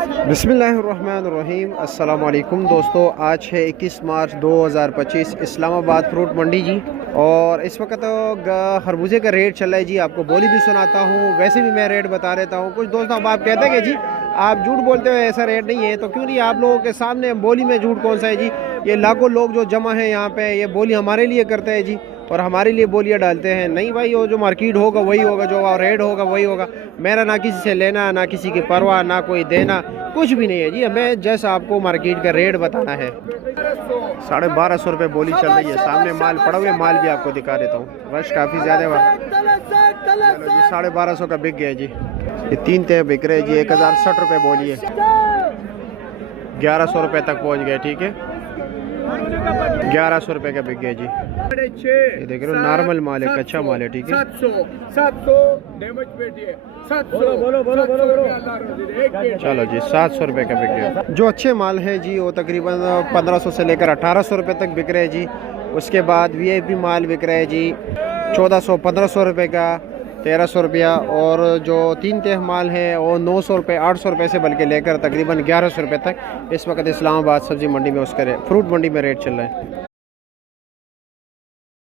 बिस्मिल्लाहिर्रहमानिर्रहीम। अस्सलाम वालेकुम दोस्तों, आज है 21 मार्च 2025, इस्लामाबाद फ्रूट मंडी जी। और इस वक्त खरबूजे का रेट चल रहा है जी। आपको बोली भी सुनाता हूँ, वैसे भी मैं रेट बता देता हूँ। कुछ दोस्तों अब आप कहते हैं कि जी आप झूठ बोलते हो, ऐसा रेट नहीं है, तो क्यों नहीं आप लोगों के सामने बोली में झूठ कौन सा है जी। ये लाखों लोग जो जमा हैं यहाँ पे, ये बोली हमारे लिए करते हैं जी, और हमारे लिए बोलियाँ डालते हैं। नहीं भाई, वो जो मार्केट होगा वही होगा, जो रेट होगा वही होगा। मेरा ना किसी से लेना, ना किसी की परवाह, ना कोई देना, कुछ भी नहीं है जी। हमें जैसा आपको मार्केट का रेट बताना है। 1250 रुपये बोली चल रही है। सामने माल पड़ा हुआ है, माल भी आपको दिखा देता हूँ। रश काफ़ी ज़्यादा हुआ जी। 1250 का बिक गया जी। ये 3 तय बिक रहे जी। 1060 रुपये बोली है, 1100 रुपये तक पहुँच गए। ठीक है, 1100 रुपये का बिक गया जी। ये देख रहे हो, नॉर्मल माल है, कच्चा माल है। ठीक है, 700 डैमेज पेटी है। 700 चलो जी, 700 रुपये का बिक गया। जो अच्छे माल है जी वो तकरीबन 1500 से लेकर 1800 रुपये तक बिक रहे हैं जी। उसके बाद वीआईपी माल बिक रहा है जी 1400 1500 रुपये का, 1300 रुपया। और जो 3 तह माल है वो 900 रुपये 800 रुपये से बल्कि लेकर तकरीबन 1100 रुपये तक इस वक्त इस्लामाबाद सब्ज़ी मंडी में उसका फ्रूट मंडी में रेट चल रहा है।